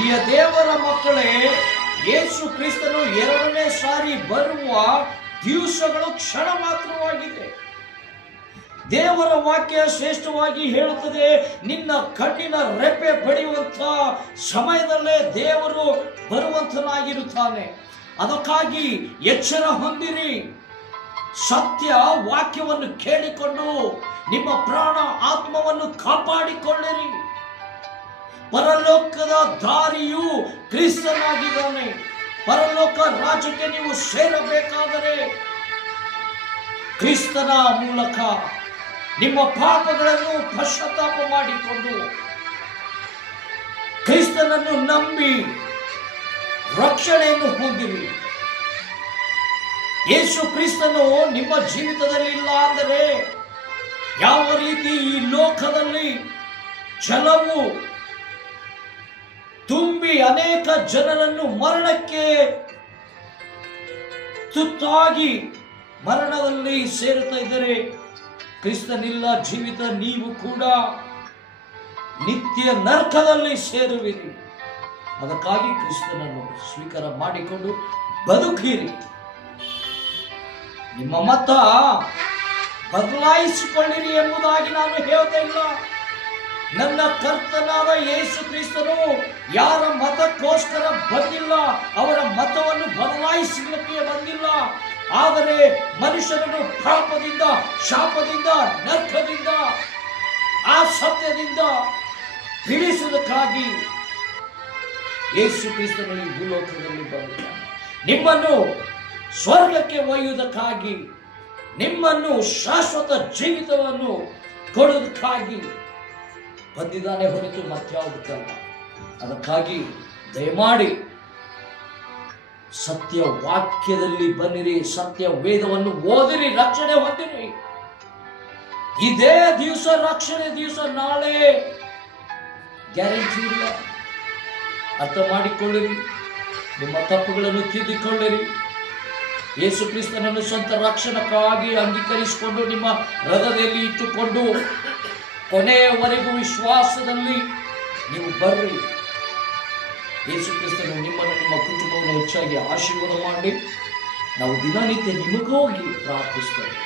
ಪ್ರಿಯ ದೇವರ ಮಕ್ಕಳೇ, ಯೇಸು ಕ್ರಿಸ್ತನು ಎರಡನೇ ಸಾರಿ ಬರುವ ದಿವಸಗಳು ಕ್ಷಣ ಮಾತ್ರವಾಗಿದೆ. ದೇವರ ವಾಕ್ಯ ಶ್ರೇಷ್ಠವಾಗಿ ಹೇಳುತ್ತದೆ, ನಿನ್ನ ಕಣ್ಣಿನ ರೆಪ್ಪೆ ಬಡಿಯುವಂತ ಸಮಯದಲ್ಲೇ ದೇವರು ಬರುವಂತನಾಗಿರುತ್ತಾನೆ. ಅದಕ್ಕಾಗಿ ಎಚ್ಚರ ಹೊಂದಿರಿ. ಸತ್ಯ ವಾಕ್ಯವನ್ನು ಕೇಳಿಕೊಂಡು ನಿಮ್ಮ ಪ್ರಾಣ ಆತ್ಮವನ್ನು ಕಾಪಾಡಿಕೊಳ್ಳಿರಿ. ಪರಲೋಕದ ದಾರಿಯು ಕ್ರಿಸ್ತನಾಗಿದ್ದಾನೆ. ಪರಲೋಕ ರಾಜ್ಯಕ್ಕೆ ನೀವು ಸೇರಬೇಕಾದರೆ ಕ್ರಿಸ್ತನ ಮೂಲಕ ನಿಮ್ಮ ಪಾಪಗಳನ್ನು ಪಶ್ಚಾತ್ತಾಪ ಮಾಡಿಕೊಂಡು ಕ್ರಿಸ್ತನನ್ನು ನಂಬಿ ರಕ್ಷಣೆಯನ್ನು ಹೊಂದಿರಿ. ಯೇಸು ಕ್ರಿಸ್ತನು ನಿಮ್ಮ ಜೀವಿತದಲ್ಲಿ ಇಲ್ಲ ಅಂದರೆ ಯಾವ ರೀತಿ ಈ ಲೋಕದಲ್ಲಿ ಛಲವು ತುಂಬಿ ಅನೇಕ ಜನರನ್ನು ಮರಣಕ್ಕೆ ತುತ್ತಾಗಿ ಮರಣದಲ್ಲಿ ಸೇರುತ್ತಾ ಇದ್ದರೆ, ಕ್ರಿಸ್ತನಿಲ್ಲ ಜೀವಿತ ನೀವು ಕೂಡ ನಿತ್ಯ ನರಕದಲ್ಲಿ ಸೇರುವಿರಿ. ಅದಕ್ಕಾಗಿ ಕ್ರಿಸ್ತನನ್ನು ಸ್ವೀಕಾರ ಮಾಡಿಕೊಂಡು ಬದುಕಿರಿ. ನಿಮ್ಮ ಮತ ಬದಲಾಯಿಸಿಕೊಳ್ಳಿರಿ ಎಂಬುದಾಗಿ ನಾನು ಹೇಳ್ತಾ ಇಲ್ಲ. ನನ್ನ ಕರ್ತನಾದ ಯೇಸು ಕ್ರಿಸ್ತನು ಯಾರ ಮತಕ್ಕೋಸ್ಕರ ಬಂದಿಲ್ಲ, ಅವರ ಮತವನ್ನು ಬದಲಾಯಿಸಲಿಕ್ಕೆ ಬಂದಿಲ್ಲ. ಆದರೆ ಮನುಷ್ಯರನ್ನು ಪಾಪದಿಂದ, ಶಾಪದಿಂದ, ನರಕದಿಂದ, ಆ ಸತ್ಯದಿಂದ ಬಿಡಿಸುವುದಕ್ಕಾಗಿ ಯೇಸು ಕ್ರಿಸ್ತನು ಈ ಭೂಲೋಕದಲ್ಲಿ ಬಂದಿದ್ದಾನೆ. ನಿಮ್ಮನ್ನು ಸ್ವರ್ಗಕ್ಕೆ ಒಯ್ಯುವುದಕ್ಕಾಗಿ, ನಿಮ್ಮನ್ನು ಶಾಶ್ವತ ಜೀವಿತವನ್ನು ಕೊಡುವುದಕ್ಕಾಗಿ ಬಂದಿದ್ದಾನೆ ಹೊರತು ಮತ್ಯಾವುದಕ್ಕಲ್ಲ. ಅದಕ್ಕಾಗಿ ದಯಮಾಡಿ ಸತ್ಯ ವಾಕ್ಯದಲ್ಲಿ ಬನ್ನಿರಿ, ಸತ್ಯ ವೇದವನ್ನು ಓದಿರಿ, ರಕ್ಷಣೆ ಹೊಂದಿರಿ. ಇದೇ ದಿವಸ ರಕ್ಷಣೆ ದಿವಸ, ನಾಳೆ ಗ್ಯಾರಂಟಿ ಇಲ್ಲ. ಅರ್ಥ ಮಾಡಿಕೊಳ್ಳಿರಿ, ನಿಮ್ಮ ತಪ್ಪುಗಳನ್ನು ತಿದ್ದಿಕೊಳ್ಳಿರಿ. ಯೇಸು ಕ್ರಿಸ್ತನನ್ನು ಸ್ವಂತ ರಕ್ಷಣಕ್ಕಾಗಿ ಅಂಗೀಕರಿಸಿಕೊಂಡು ನಿಮ್ಮ ಹೃದಯದಲ್ಲಿ ಇಟ್ಟುಕೊಂಡು ಕೊನೆಯವರೆಗೂ ವಿಶ್ವಾಸದಲ್ಲಿ ನೀವು ಬರ್ರಿ. ಯೇಸು ಕ್ರಿಸ್ತನು ನಿಮ್ಮನ್ನು, ನಿಮ್ಮ ಕುಟುಂಬವನ್ನು ಹೆಚ್ಚಾಗಿ ಆಶೀರ್ವಾದ ಮಾಡಿ ನಾವು ದಿನನಿತ್ಯ ನಿಮಗೋಗಿ ಪ್ರಾರ್ಥಿಸ್ತೇವೆ.